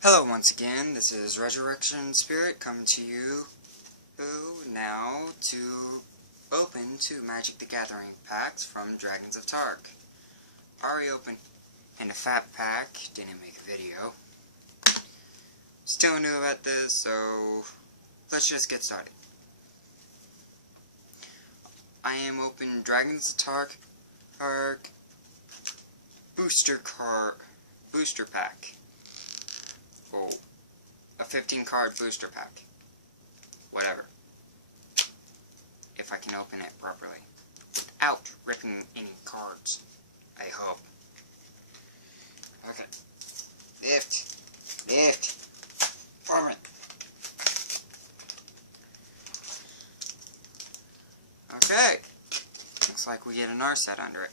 Hello once again, this is Resurrection Spirit coming to you now to open 2 Magic the Gathering packs from Dragons of Tark. Already opened in a fat pack, didn't make a video. Still new at this, so let's just get started. I am opening Dragons of Tark booster pack. Oh, a 15 card booster pack. Whatever. If I can open it properly. Without ripping any cards. I hope. Okay. Lift. Form it. Okay. Looks like we get an R set under it.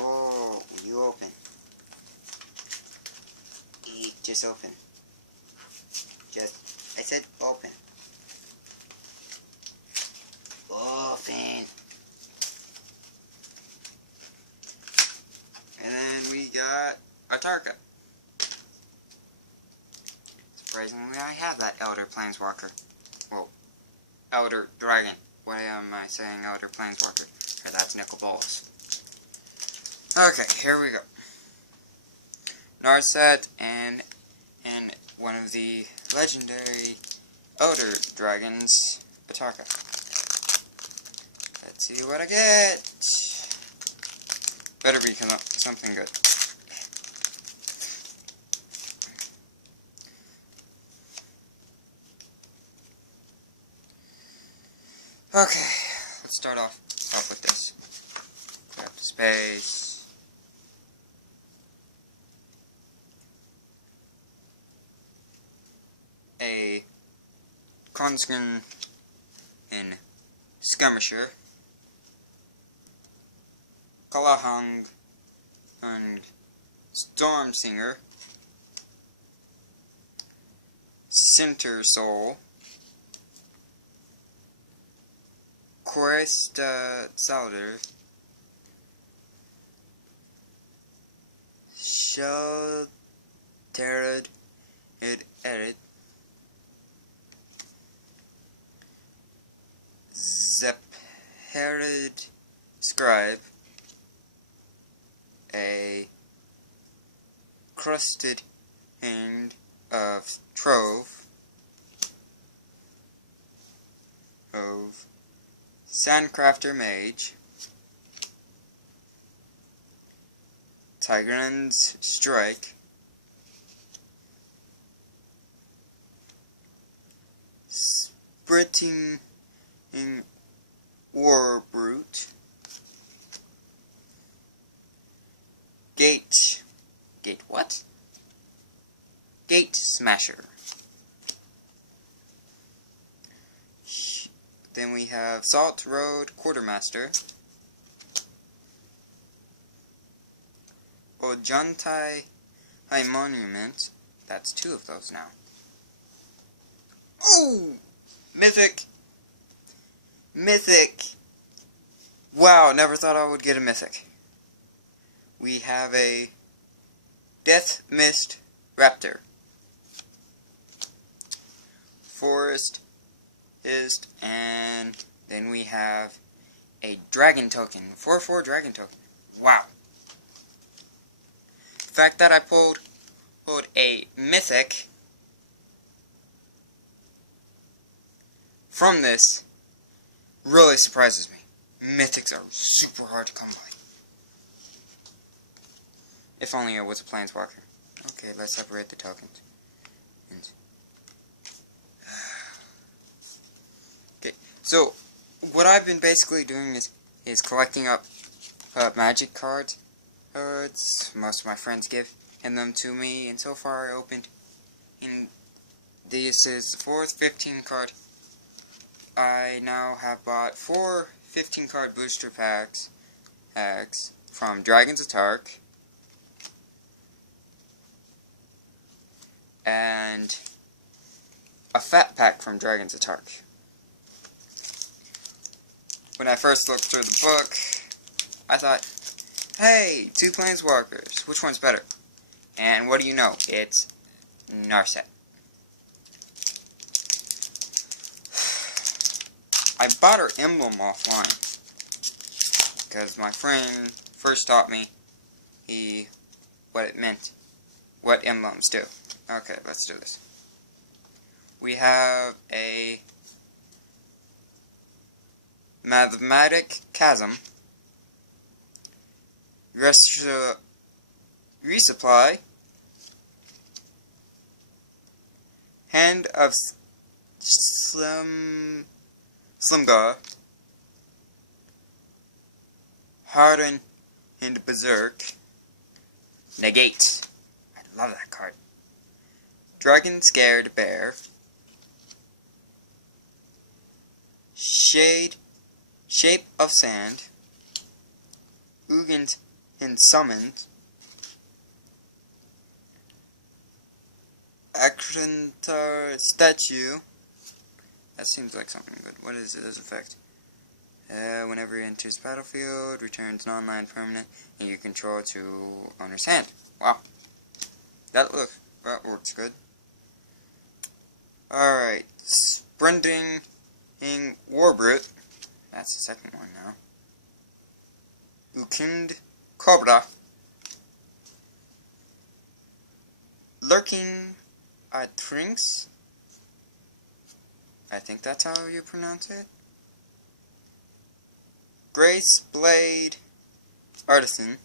Oh, you open. Just open. I said open. Open. And then we got a Tarka. Surprisingly, I have that Elder Planeswalker. Whoa. Elder Dragon. What am I saying? Elder Planeswalker. Or that's Nicol Bolas. Okay, here we go. Narset and one of the legendary Elder Dragons, Ataka. Let's see what I get. Better be something good. Okay, let's start off with this. Grab the space. A Conscript in Skirmisher, Kalahang and Stormsinger, Center Soul, Questa Salder, Sheltered Edit, Zephyrrid Scribe, a Crusted Hand of Trove, of Sandcrafter Mage, Tigran's Strike, Sprinting War Brute, Gate what? Gate Smasher. Then we have Salt Road Quartermaster, Ojantai High Monument. That's 2 of those now. Oh! Mythic! Wow, never thought I would get a Mythic. We have a Death Mist Raptor, Forest Ist, and then we have a Dragon Token, 4/4 Dragon Token. Wow. The fact that I pulled a Mythic from this really surprises me. Mythics are super hard to come by. If only it was a Planeswalker. Okay, let's separate the tokens. Okay, so what I've been basically doing is collecting up magic cards. Most of my friends give them to me, and so far I opened. And this is the 4th 15 card. I now have bought 4 15 card booster packs from Dragons of Tark, and a fat pack from Dragons of Tark. When I first looked through the book, I thought, hey, 2 planeswalkers, which one's better? And what do you know? It's Narset. I bought her emblem offline because my friend first taught me what it meant, what emblems do. Okay, let's do this. We have a mathematic chasm, resupply, hand of Slimgar, harden and berserk, negate. I love that card. Dragon scared bear, shape of sand, Ugin and summoned, Akrantar statue. That seems like something good. What is this effect? Whenever it enters battlefield, returns non-land permanent, and you control to owner's hand. Wow. That works good. Alright. Sprinting Warbrute. That's the second one now. Ukind Cobra. Lurking Trinks. I think that's how you pronounce it. Grace Blade Artisan.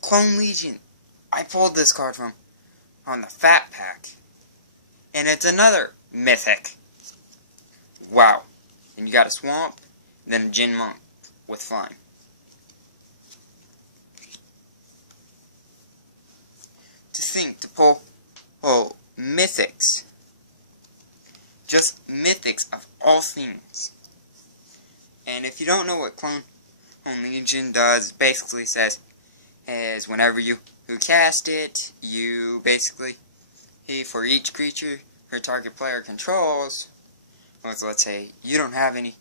Clone Legion. I pulled this card from on the Fat Pack. And it's another mythic. Wow. And you got a Swamp, then a Jin Monk with flying. To think to pull mythics. Just mythics of all things. And if you don't know what Clone Legion does, it basically says is whenever you cast it, you basically, for each creature her target player controls, let's say you don't have any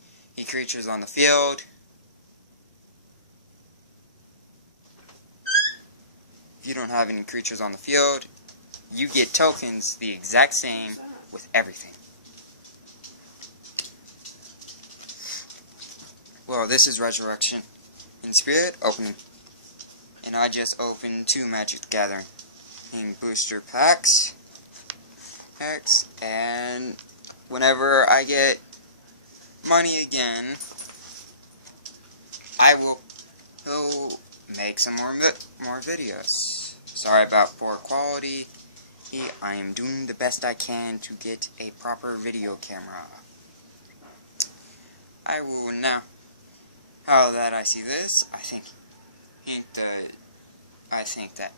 creatures on the field. If you don't have any creatures on the field, you get tokens the exact same with everything. Well, this is Resurrection in Spirit opening. And I just opened 2 Magic the Gathering booster packs. And whenever I get money again, I will make some more videos. Sorry about poor quality. I am doing the best I can to get a proper video camera. I will now. Now that I see this, I think that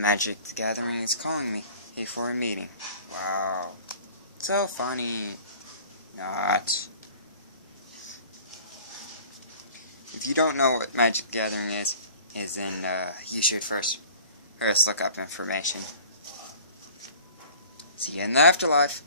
Magic the Gathering is calling me for a meeting. Wow, so funny. Not. If you don't know what Magic the Gathering is then you should first look up information. See you in the afterlife.